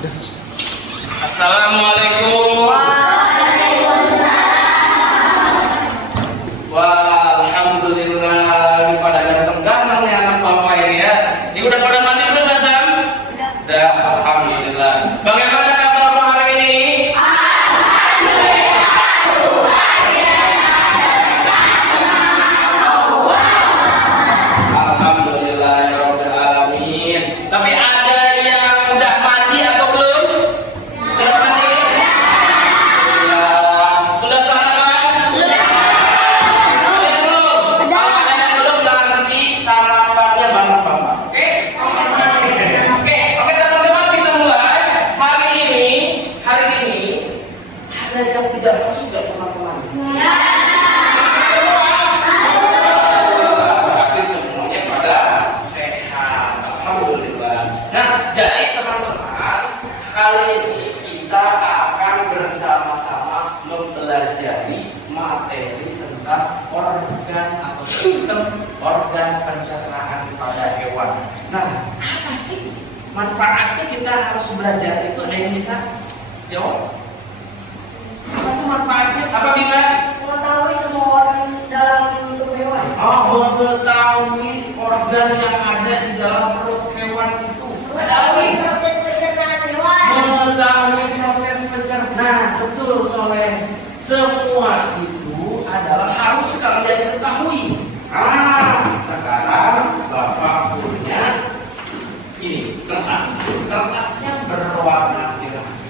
Assalamualaikum. Wah, alhamdulillah pada datang ganteng nih anak bapak ini ya. Ini udah pada mandi belum, Mas Sam? Udah, alhamdulillah. Bagaimana kabar bapak hari ini? Alhamdulillah ya rabbil alamin. Tapi ada yang udah mandi atau belum? Sudah mandi? Sudah sarapan? Sudah. Ada yang belum? Kalau ada yang belum nanti sarapannya bareng bapak. Oke? Oke teman-teman, kita mulai. Hari ini ada yang tidak masuk gak teman-teman? Berarti semuanya pada sehat. Alhamdulillah. Nah, jadi teman-teman, kali ini kita akan bersama-sama mempelajari materi tentang organ atau sistem organ pencernaan pada hewan. Nah, apa sih manfaatnya kita harus belajar itu? Ada yang bisa jawab? Apa sih manfaatnya? Apa Bila? Mengetahui semua organ dalam tubuh hewan. Mengetahui organ yang ada di dalam perut hewan itu. Mengetahui proses pencernaan hewan. Mengetahui proses pencernaan. Nah, betul Soleh. Semua itu adalah harus kalian ketahui. Sekarang Bapak punya ini kertas. Kertasnya berwarna merah.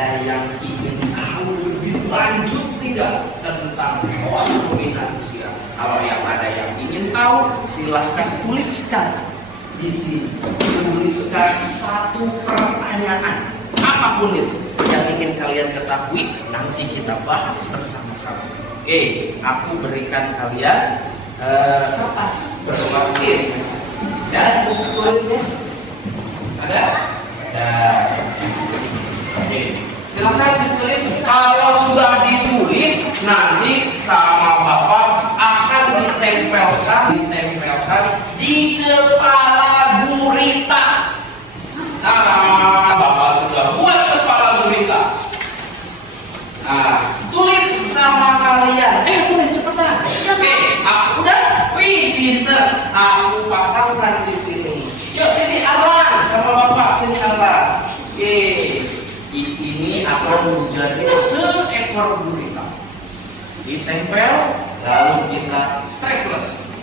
Ada yang ingin tahu lebih lanjut tidak tentang hewan ruminansia? Kalau yang ada yang ingin tahu, silahkan tuliskan di sini. Tuliskan satu pertanyaan, apapun itu yang ingin kalian ketahui, nanti kita bahas bersama-sama. Oke, aku berikan kalian kertas berwarna biru dan buku tulisnya ada. Oke, silakan ditulis. Kalau sudah ditulis, nanti sama Bapak akan ditempelkan di kepala gurita. Nah, Bapak sudah buat kepala gurita. Nah, tulis sama kalian. Tulis cepetan. Oke, aku udah. Wih, pinter. Aku pasangkan di sini. Yuk sini Arlan sama Bapak, sini Arlan. Oke. Ini akan menjadi seekor gurita. Ditempel, lalu kita staples.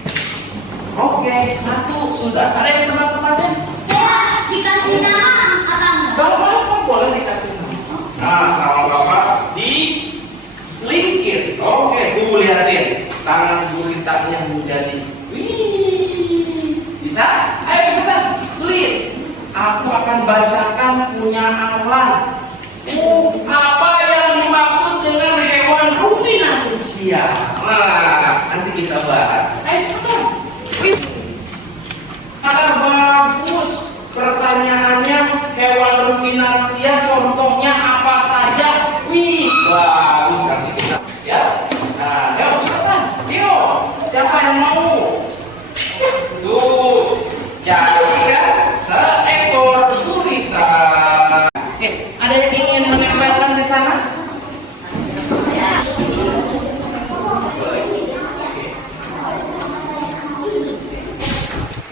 Oke, satu sudah. Ada yang teman-temannya? Saya dikasih nama atau enggak? Bapak boleh dikasih nama. Nah, sama Bapak di lingkir. Oke, Bu lihatin tangan guritanya menjadi. Wih, bisa? Ayo cepetan, tulis. Aku akan bacakan punya Arlan. Apa yang dimaksud dengan hewan ruminansia? Nah, nanti kita bahas. Ayo cepetan. Bagus pertanyaannya. Hewan ruminansia contohnya apa saja? Wih, bagus, nanti kita ya. Nah, ayo cepetan. Yuk, siapa yang mau? Tuh, jadi kan seekor gurita. Oke, ada yang ingin menempelkan di sana?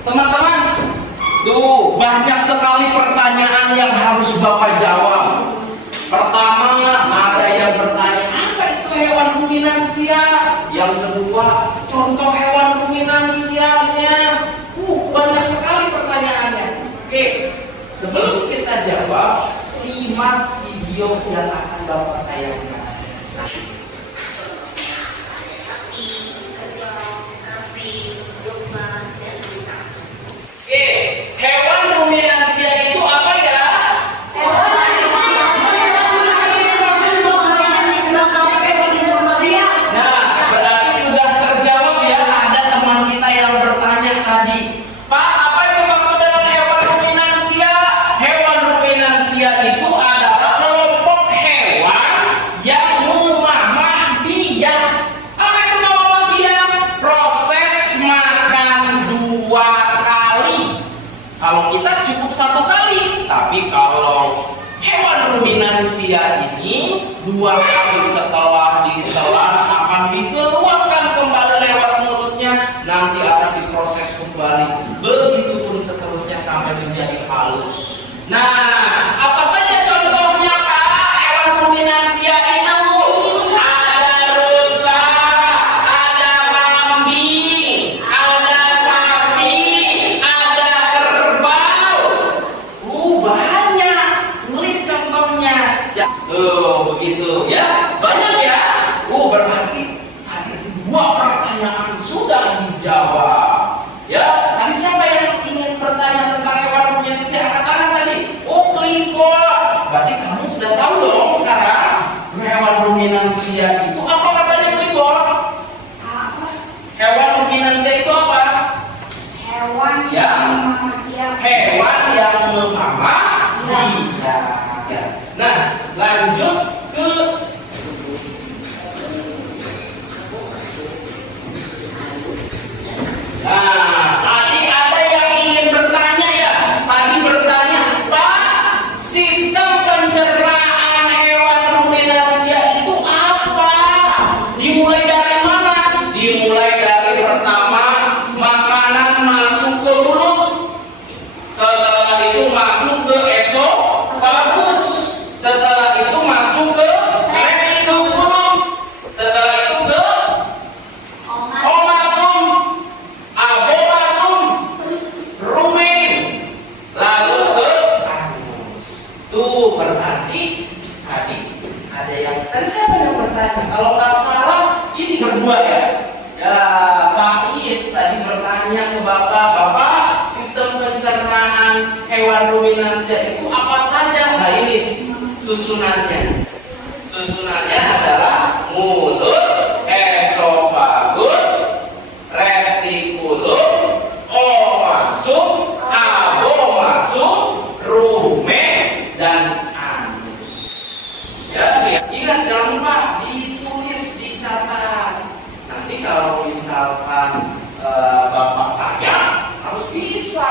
Teman-teman, tuh banyak sekali pertanyaan yang harus Bapak jawab. Pertama, ada yang bertanya, apa itu hewan ruminansia? Yang kedua, contoh hewan ruminansianya. Banyak sekali pertanyaannya. Oke, sebelum kita jawab, simak video yang akan Bapak tayangkan. Oke, hewan ruminansia itu apa ya? Nah, berarti sudah terjawab ya. Ada teman kita yang bertanya tadi, Pak, apa yang dimaksud dengan hewan ruminansia? Hewan ruminansia itu adalah kelompok hewan yang memamah biak. Apa itu memamah biak? Proses makan 2 kali. Kalau kita cukup 1 kali, tapi kalau ruminansia ini 2 kali setelah ditelan akan dikeluarkan kembali lewat mulutnya, nanti akan diproses kembali, begitu pun seterusnya sampai menjadi halus. Nah, apa saja contohnya Pak hewan ruminansia ini? Ada rusa, ada kambing, ada sapi, ada kerbau. Banyak. Tulis contohnya. Ya, begitu ya. Banyak ya. Berarti tadi 2 pertanyaan sudah dijawab. Ya, tadi siapa yang ingin bertanya tentang hewan ruminansia? Angkat tangan tadi. Clifford. Berarti kamu sudah tahu dong sekarang hewan ruminansia itu apa katanya Clifford? Apa? Hewan ruminansia itu apa? Hewan Ya. yang memakan. Hewan yang memamah. Iya. Ya. Nah, lanjut ke tadi ada yang ingin bertanya ya. Tadi bertanya, Pak, sistem pencernaan hewan ruminansia itu apa? Dimulai dari mana? Dimulai dari pertama, makanan masuk ke mulut. Setelah itu masuk ke esofagus. Setelah itu masuk ke retikulum. Setelah itu ke omasum, abomasum, rumen, lalu ke anus. Tuh berarti tadi ada yang tadi siapa yang bertanya? Kalau nggak salah ini berdua ya. Ya, Faiz tadi bertanya ke Bapak, sistem pencernaan hewan ruminansia itu apa saja? Nah ini susunannya. Susunannya adalah mulut, esofagus, retikulum, omasum, abomasum, rumen, dan anus. Ya, ingat jangan lupa ditulis, dicatat. Nanti kalau misalkan Bapak tanya harus bisa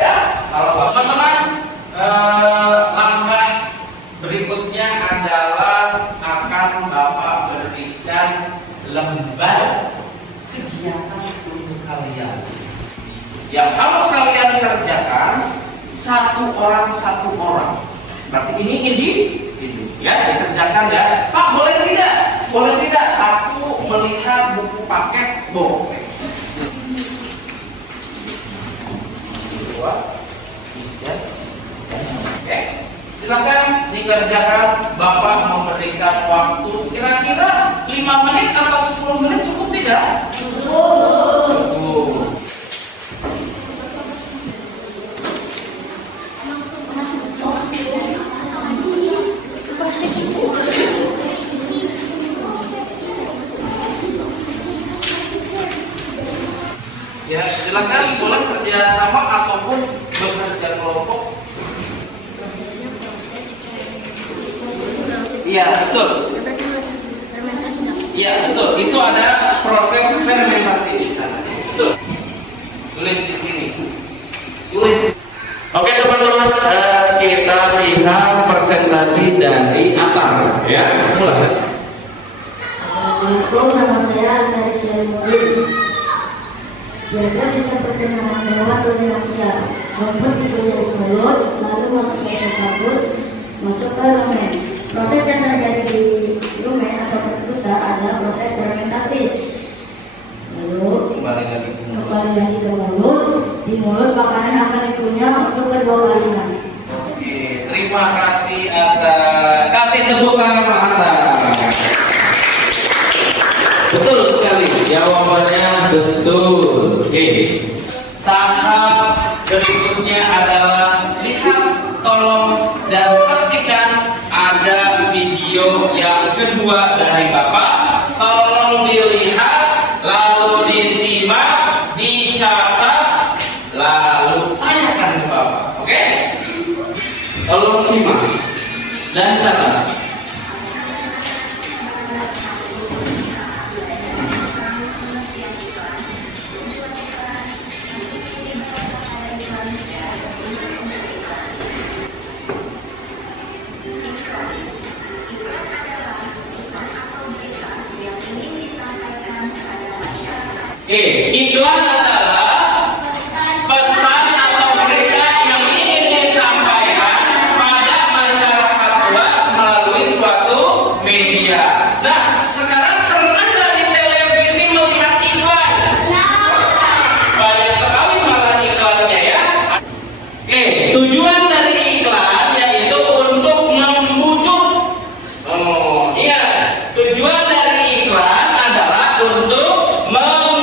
ya. Kalau teman-teman langkah berikutnya adalah akan Bapak berikan lembar kegiatan untuk kalian yang harus kalian kerjakan satu orang. Berarti ini ya dikerjakan ya. Pak boleh tidak? Boleh tidak? Aku melihat buku paket boleh. 2, 3, oke. Silakan dikerjakan. Bapak memberikan waktu kira-kira 5 menit atau 10 menit cukup tidak? Cukup. Ya, silakan boleh kerja sama ataupun bekerja kelompok. Iya, betul. Iya, betul. Itu ada proses fermentasi di sana. Betul. Tulis di sini. Tulis. Oke, teman-teman, kita lihat presentasi dari Atar ya. Mulai. Assalamualaikum, nama saya Asari Jaimuddin. Jaga sistem pencernaan hewan ruminansia. Rumput dikunyah di mulut, lalu masuk ke esofagus, masuk ke rumen. Proses yang terjadi di rumen atau pertusa adalah proses fermentasi. Lalu Kembali lagi ke mulut. Di mulut makanan akan dikunyah untuk kedua kalinya. Oke, terima kasih atas kasih tepuk tangan Pak Atta. Betul sekali, jawabannya betul. Oke. Tahap berikutnya adalah lihat, tolong dan saksikan ada video yang kedua dari Bapak. Tolong dilihat, lalu disimak, dicatat, lalu tanyakan ke Bapak. Oke? Tolong simak dan catat. Oke, iklan adalah pesan atau berita yang ingin disampaikan pada masyarakat luas melalui suatu media. Nah, sekarang pernah nggak di televisi melihat iklan? Banyak sekali malah iklannya ya. Oke, tujuan dari iklan yaitu untuk membujuk. Oh, ingat, tujuan dari iklan adalah untuk membujuk.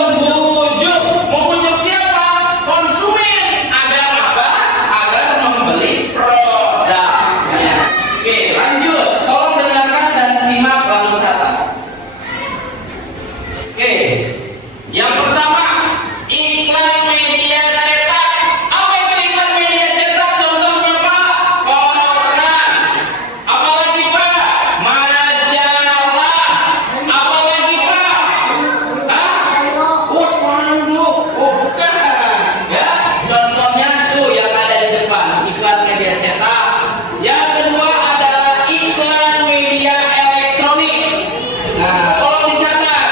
Membujuk siapa? Konsumen. Agar apa? Agar membeli produknya. Oke, lanjut. Tolong dengarkan dan simak lalu catat. Oke, yang pertama, iklan media cetak. Apa itu iklan media cetak? Contohnya Pak, koran. Apalagi Pak, majalah. Apalagi Pak, oh spanduk. Oh bukan, ya. Contohnya tuh yang ada di depan, iklan media cetak. Yang kedua adalah iklan media elektronik. Nah, tolong dicatat,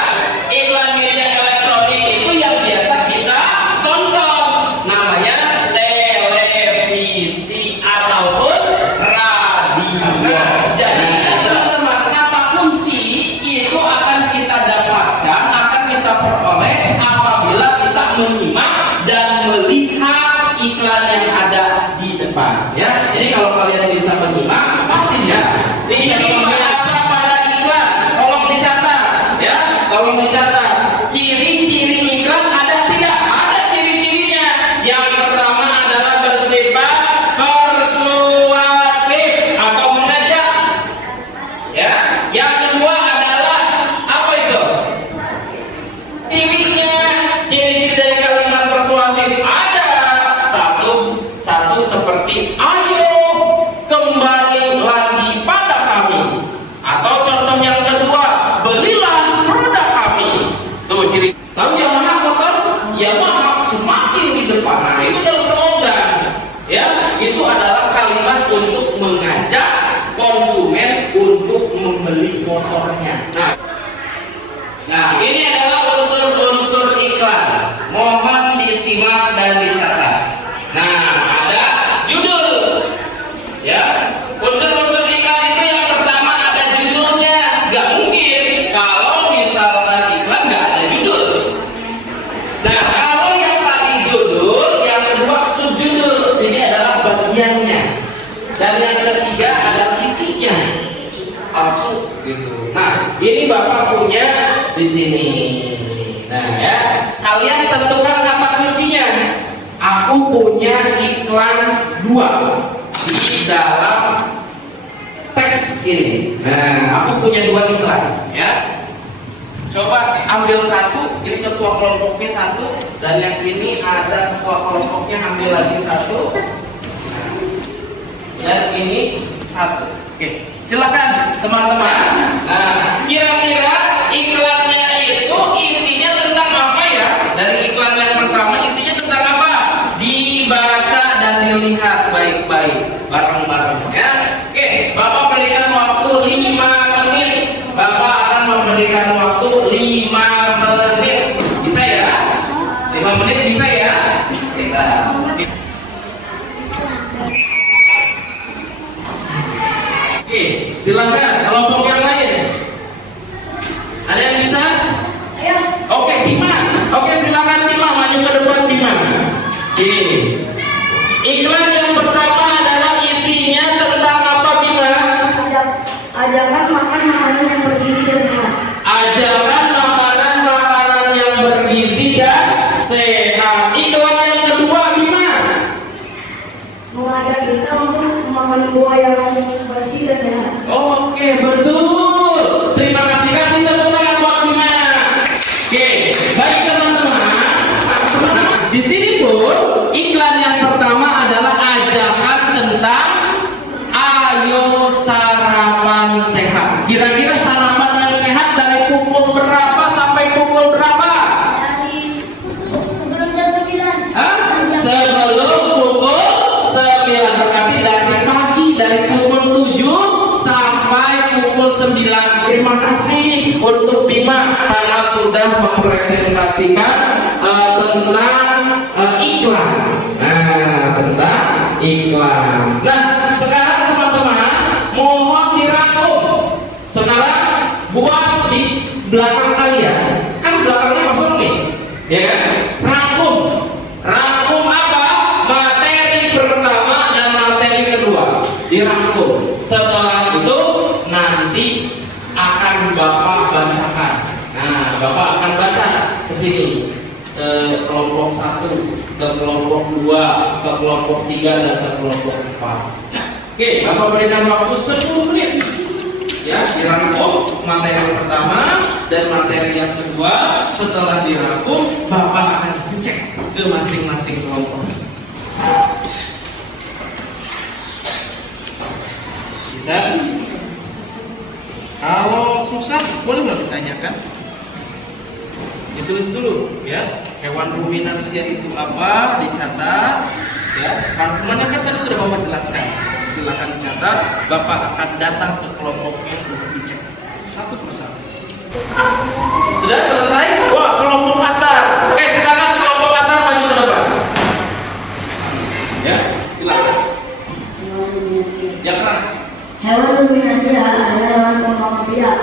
iklan media elektronik itu yang biasa kita tonton, namanya televisi ataupun radio. Jadi teman-teman, kata kunci itu akan kita dapatkan, akan kita peroleh apabila kita menyimak dan melihat iklan yang ada di depan. Ya, jadi kalau kalian bisa menyimak, pasti bisa. Ini bahasa pada iklan, tolong dicatat, ya, tolong dicatat. Ciri-ciri iklan ada tidak? Ada ciri-cirinya. Yang pertama adalah bersifat persuasif atau mengajak. Ya, yang kedua adalah apa itu? Ciri-ciri dari kalimat persuasif ada satu seperti ayo kembali lagi pada kami, atau contoh yang kedua, belilah produk kami. Tuh ciri. Lalu Yamaha motor, Yamaha semakin di depan. Nah, itu adalah slogan. Ya, itu adalah kalimat untuk mengajak konsumen untuk membeli motornya. Nah, ini adalah unsur-unsur iklan. Mohon disimak dan dicatat. Nah, ada judul. Ya, unsur-unsur iklan itu yang pertama ada judulnya. Gak mungkin kalau misalnya iklan gak ada judul. Nah, kalau yang tadi judul, yang kedua subjudul. Ini adalah bagiannya. Dan yang ketiga ada isinya. Palsu gitu. Nah, ini Bapak punya di sini. Nah, ya, kalian tentukan kata kuncinya. Aku punya iklan 2 di dalam teks ini. Nah, aku punya 2 iklan, ya. Coba ambil satu, ini ketua kelompoknya satu, dan yang ini ada ketua kelompoknya, ambil lagi satu. Dan ini satu. Oke, silakan teman-teman. Nah, kira-kira iklannya itu isinya tentang apa ya? Dari iklan yang pertama isinya tentang apa? Dibaca dan dilihat baik-baik bareng-bareng ya. Oke, Bapak berikan waktu 5 menit. Bapak akan memberikan waktu 5 menit. Bisa ya? 5 menit bisa ya? Bisa. Oke, silakan kelompok yang lain. Ada yang bisa? Ayo. Oke, Bima. Oke, silakan Bima, maju ke depan Bima. Oke. Iklan yang pertama adalah isinya tentang apa Bima? Ajakan makan makanan yang bergizi dan sehat. Ajakan makanan yang bergizi dan sehat. Iklan yang kedua Bima? Mengajak kita untuk makan buah yang bersih dan sehat. Oke, betul. Terima kasih tepuk tangan buat Bima. Oke, baik teman-teman. Di sini pun iklan yang pertama adalah ajakan tentang ayo sarapan sehat. Kira-kira sarapan yang sehat dari pukul berapa sampai pukul berapa? Sebelum jam 9. Hah? Sebelum pukul 9. Berarti dari pagi, dari pukul 7 sampai pukul 9. Terima kasih untuk Bima karena sudah sudah mempresentasikan tentang iklan. Nah, tentang iklan. Nah, sekarang teman-teman mohon dirangkum. Sekarang buat di belakang kalian, kan belakangnya kosong nih, ya kan? Rangkum, rangkum apa? Materi pertama dan materi kedua. Dirangkum. Setelah itu nanti akan Bapak bacakan. Nah, Bapak akan baca ke sini. Ke kelompok 1, ke kelompok 2, ke kelompok 3 dan ke kelompok 4. Nah, oke, Bapak berikan waktu 10 menit. Ya, dirangkum materi pertama dan materi yang kedua. Setelah dirangkum, Bapak akan cek ke masing-masing kelompok. Bisa? Kalau susah, boleh nggak ditanyakan? Ditulis dulu, ya. Hewan ruminansia itu apa? Dicatat, ya. Rangkumannya kan tadi sudah Bapak jelaskan. Silakan dicatat. Bapak akan datang ke kelompoknya untuk dicek satu persatu. Sudah selesai? Wah, kelompok Atar. Oke, silakan kelompok Atar maju ke depan. Ya, silakan. Yang keras. Hewan ruminansia adalah hewan pemangsa biak.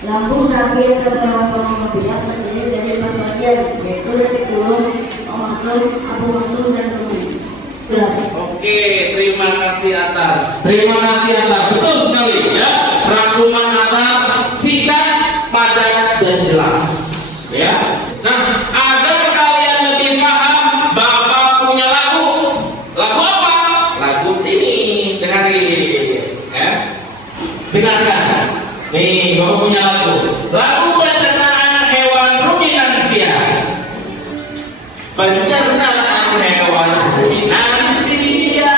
Lambung sapi atau hewan pemangsa biak terdiri dari 4 bagian, yaitu retikulum, omasum, abomasum, dan rumum. Jelas. Oke, terima kasih Atar. Terima kasih Atar. Betul sekali ya. Rangkuman Atar singkat, padat dan jelas. Ya. Nah, agar kalian lebih paham, Bapak punya lagu. Lagu apa? Lagu ini. Dengarin. Ya. Dengarkan. Nih, Bapak punya lagu. Lagu pencernaan hewan ruminansia. Pencernaan hewan ruminansia,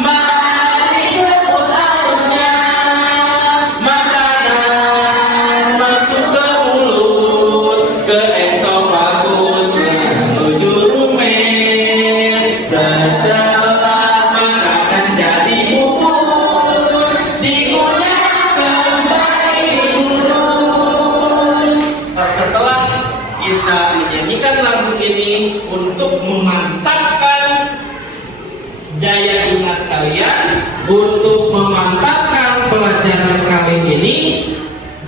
mari sebut alurnya. Makanan masuk ke mulut, ke esofagus menuju rumen. Setelah makanan jadi bubur, dikunyah kembali di mulut. Setelah kita menyanyikan lagu ini untuk memantapkan daya ingat kalian, untuk memantapkan pelajaran kali ini,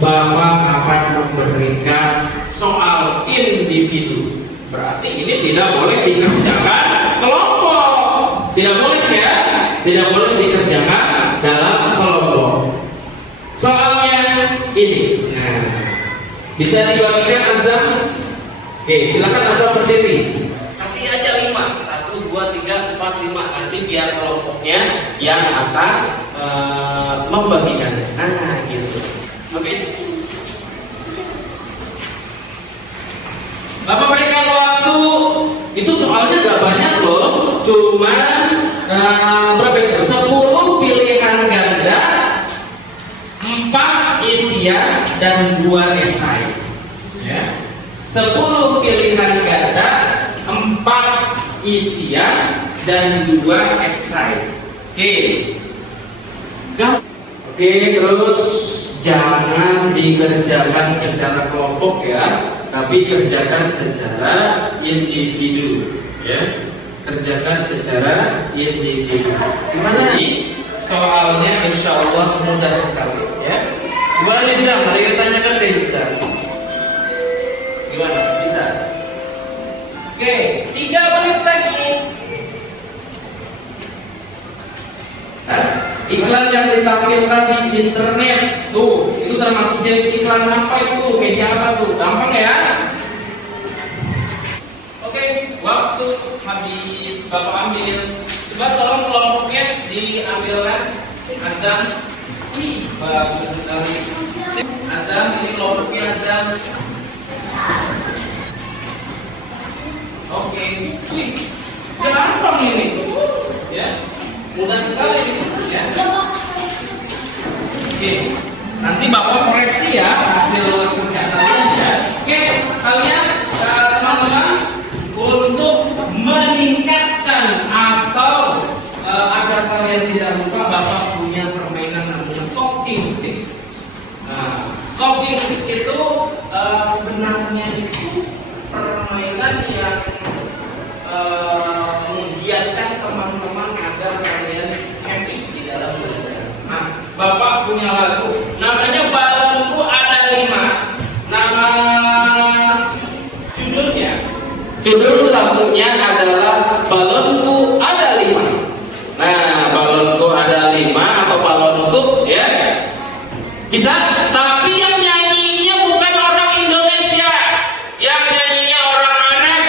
Bapak akan memberikan soal individu. Berarti ini tidak boleh dikerjakan kelompok. Tidak boleh ya, tidak boleh dikerjakan dalam kelompok. Soalnya ini. Nah, bisa dibagikan Azam? Oke, silakan Azam berdiri. Kasih aja 5, 1, 2, 3, 4, 5. Nanti biar kelompoknya yang akan membagikannya. Nah, gitu. Oke. Bapak berikan waktu. Itu soalnya gak banyak loh. Cuma berapa itu? 10 pilihan ganda, 4 isian dan 2 esai. Ya. 10 pilihan ganda, 4 isian dan 2 esai. Oke. Oke, terus jangan dikerjakan secara kelompok ya, tapi kerjakan secara individu ya. Kerjakan secara individu. Gimana nih? Soalnya insya Allah mudah sekali ya. Gua Nizam, mari kita tanyakan deh bisa. Gimana? Bisa? Oke, 3 menit lagi. Nah, iklan yang ditampilkan di internet tuh, itu termasuk jenis iklan apa itu? Media apa tuh? Gampang ya? Oke, waktu habis. Bapak ambil. Coba tolong kelompoknya diambilkan. Azam. Wih, bagus sekali. Azam, ini kelompoknya Azam. Oke, wih, gampang ini. Ya, mudah sekali ya. Oke, nanti Bapak koreksi ya hasil kerja kalian ya. Oke, kalian teman-teman untuk meningkatkan atau agar kalian tidak lupa, Bapak punya permainan namanya talking stick. Nah, coping stick itu sebenarnya itu permainan yang menggiatkan teman-teman agar kalian happy di dalam belajar. Nah, Bapak punya lagu, namanya Balonku Ada 5. Nama judul lagunya adalah Balonku Ada 5. Nah, balonku ada 5 atau balonku ya. Bisa, tapi yang nyanyinya bukan orang Indonesia, yang nyanyinya orang Arab.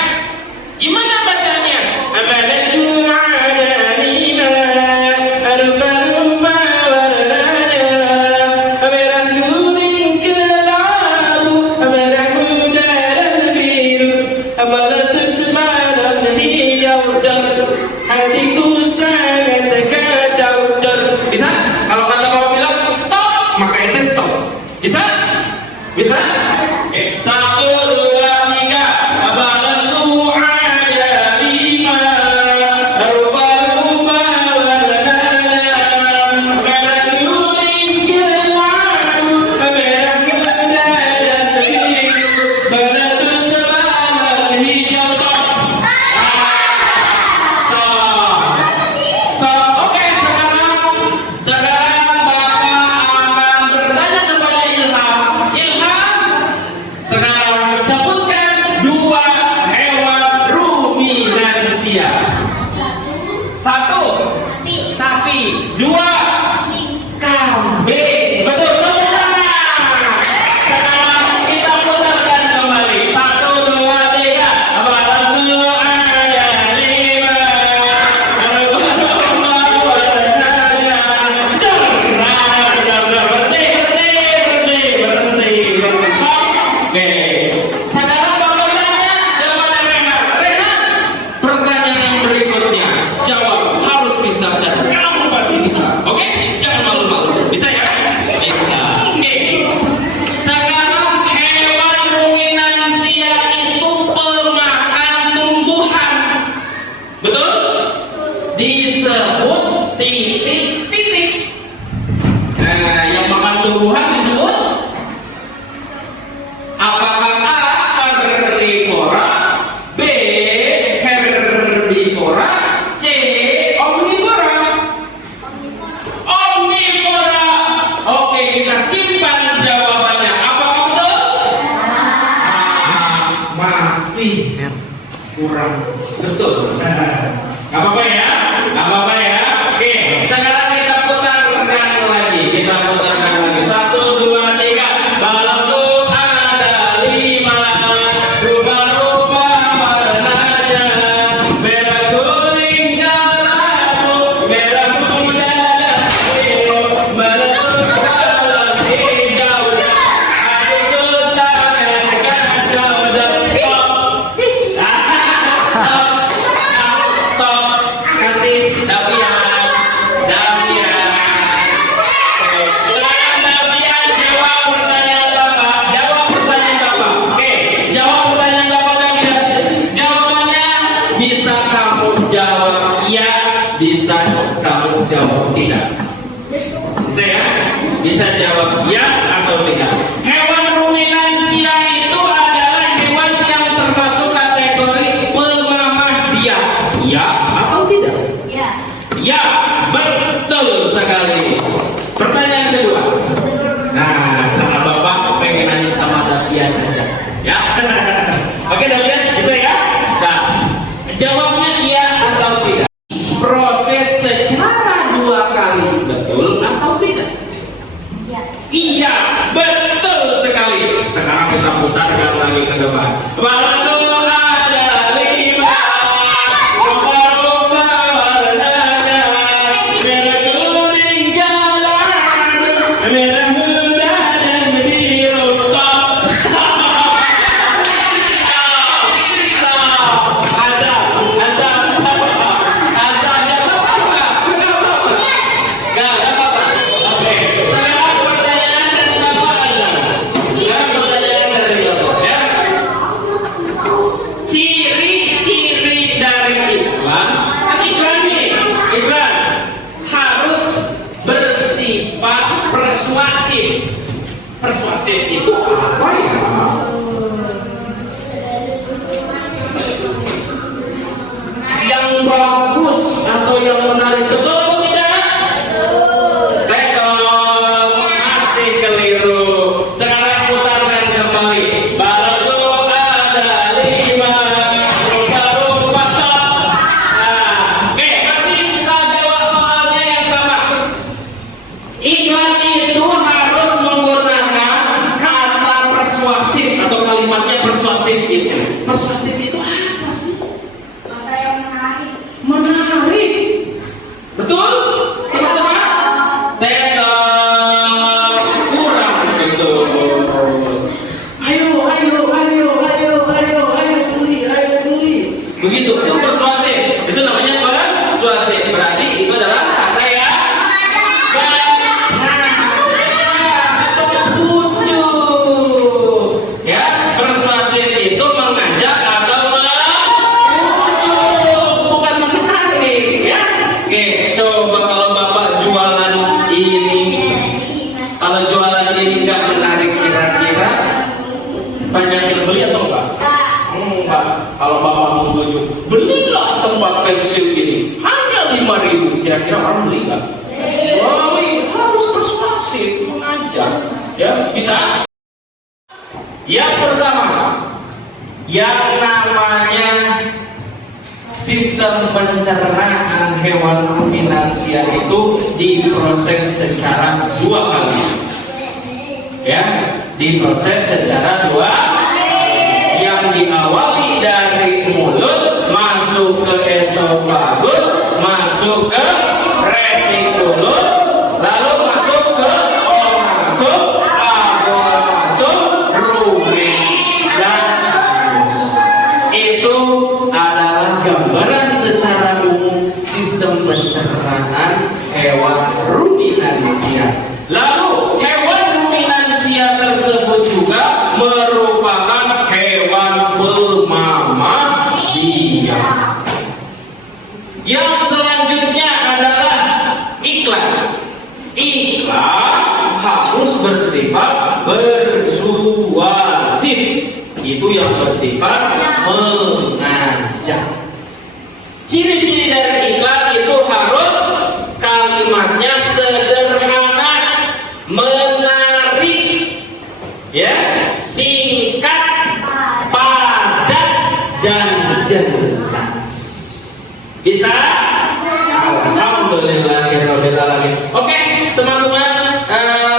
Gimana bacanya? Balonku ada 5, rupa-rupa warnanya, merah kuning kelabu, merah muda dan biru, balatuk semalam hijau dan hatiku sangat kacau. Bisa? Kalau kata bapak bilang stop, maka itu stop. Bisa? Bisa? Oke. 1, 2, 3. Balonku ada 5, rupa-rupa warnanya, merah kuning kelabu, merah muda dan biru, balatuk semalam hijau. Oke, sekarang Bapak akan bertanya kepada Ilham. Ilham, sekarang sebutkan 2 hewan ruminansia. 1, sapi. 2, kambing. Betul, tepuk tangan. Sekarang kita putarkan kembali. 1, 2, 3. Balonku ada 5, rupa-rupa warnanya. Berhenti. Oke. Sekarang Bapak tanya kepada Rehan. Rehan, pertanyaan yang berikutnya jawab harus bisa dan kamu pasti bisa. Oke? Jangan malu-malu. Bisa ya? Bisa. Oke. Sekarang hewan ruminansia itu pemakan tumbuhan. Betul? Disebut titik-titik. Nah, yang makan tumbuhan disebut apakah A. Carnivora, B. Herbivora, C. Omnivora? Omnivora. Oke, kita simpan jawabannya. Apakah betul? Masih kurang betul. Gak apa-apa ya? Gak apa-apa ya? Oke, sekarang kita putarkan lagi. 1, 2, 3. Balonku ada 5, rupa-rupa warnanya, merah kuning kelabu, merah muda dan biru, balatuk semalam hijau, hatiku sangat kacau. Stop. Kasih Davian. Sekarang Davian jawab pertanyaan Bapak. Oke, jawab pertanyaan Bapak Davian. Jawabannya bisa kamu jawab iya, bisa kamu jawab tidak. Bisa ya? Bisa jawab iya atau tidak. Hewan ruminansia itu adalah hewan yang termasuk kategori pemamah biak. Iya atau tidak? Ya, betul sekali. Pertanyaan kedua. Nah, karena Bapak pengen nanya sama Davian aja. Ya. Oke, Davian, bisa ya? Bisa. Jawabnya iya atau tidak. Proses secara 2 kali. Betul atau tidak? Iya, betul sekali. Sekarang kita putarkan lagi ke depan. Balonku ada 5, rupa-rupa warnanya, merah kuning kelabu, merah muda dan biru. Stop. Persuasif itu apa ya? Yang bagus atau yang menarik, betul atau tidak? Betul, masih keliru. Sekarang putarkan kembali. Baru ada 5 baru pasal. Oke, masih saja soalnya yang sama. Iklan itu harus menggunakan kata persuasif atau kalimatnya persuasif itu. Persuasif itu apa sih? Kata yang menarik. Menarik. Betul? Teman-teman? Betul. Kurang betul. Ayo beli. Begitu, itu persuasif. Itu namanya persuasif. Berarti itu adalah kata yang ya, persuasif itu mengajak atau membujuk, bukan menarik ya. Oke, coba kalau Bapak jualan ini, kalau jualan ini nggak menarik, kira-kira banyak yang beli atau enggak? Enggak. Kalau Bapak membujuk, belilah tempat pensil ini hanya 5.000, kira-kira orang beli nggak? Oh, harus persuasif, mengajak ya, bisa. Yang pertama, yang namanya sistem pencernaan hewan ruminansia itu diproses secara 2 kali. Ya, diproses secara 2 kali. Yang diawali dari mulut, masuk ke esofagus, masuk ke retikulum, lalu masuk ke masuk rumen dan itu adalah gambaran secara umum sistem pencernaan hewan ruminansia. Lalu hewan ruminansia tersebut juga merupakan hewan pemamalia. Yang selanjutnya adalah iklan. Iklan harus bersifat persuasif. Itu yang bersifat mengajak. Ciri-ciri dari iklan itu harus kalimatnya sederhana, menarik, ya, singkat, padat, dan jelas. Bisa? Alhamdulillahirrahmanirrahim. Oke, teman-teman,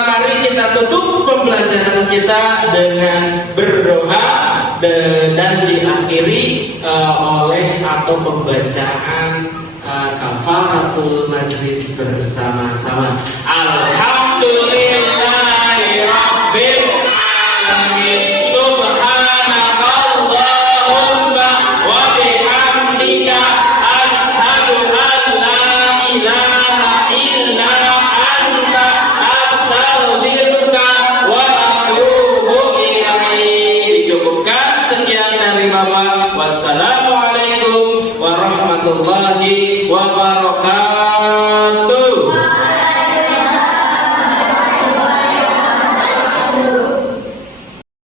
mari kita tutup pembelajaran kita dengan berdoa dan diakhiri oleh atau pembacaan kafaratul majlis bersama-sama. Alhamdulillahirabbil alamin. Subhanakallahumma wa bihamdika asyhadu an la ilaha illa anta astaghfiruka wa atubu ilaik. Dicukupkan sekian dari Bapak. Wassalamualaikum warahmatullahi wabarakatuh.